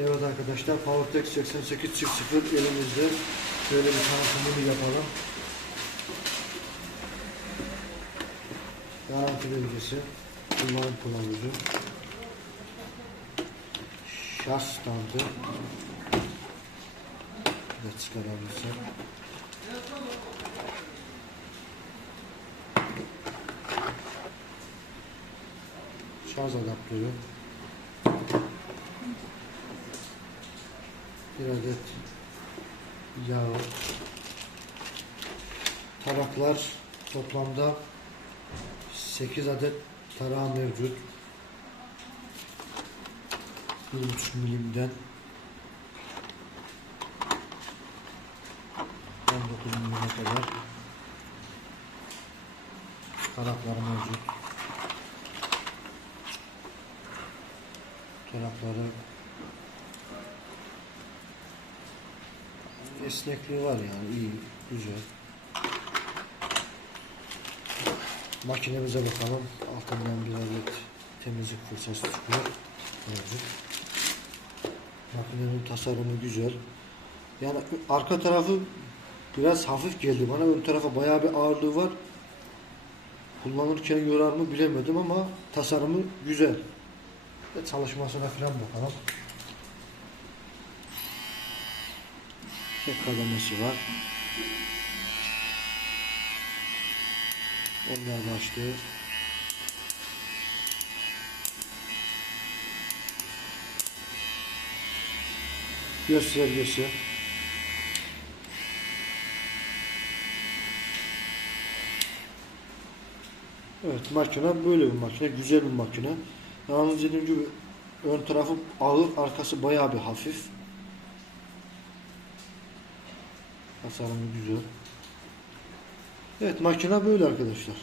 Evet arkadaşlar PowerTex 88 çift 0 elimizde. Şöyle bir tanıtımını yapalım. Garanti belgesi, kullanım kılavuzu, şarj standı, Bir de çıkarabilirsem. Şarj adaptörü, bir adet yağ, taraklar toplamda 8 adet tarağı mevcut. 1.5 milimden 19 milime kadar taraklar mevcut. Tarakları esnekliği var yani iyi, güzel. Makinemize bakalım. Altından bir adet temizlik fırsatı çıkıyor. Mevcut. Makinenin tasarımı güzel. Yani arka tarafı biraz hafif geldi bana. Ön tarafa bayağı bir ağırlığı var. Kullanırken yorar mı bilemedim ama tasarımı güzel. Ve çalışmasına falan bakalım. Tek kademesi var. Onlar başlıyor. Göstergesi. Evet makine böyle bir makine. Güzel bir makine. Yalnız dediğim gibi ön tarafı ağır, arkası bayağı bir hafif. Tasarımı güzel. Evet makine böyle arkadaşlar.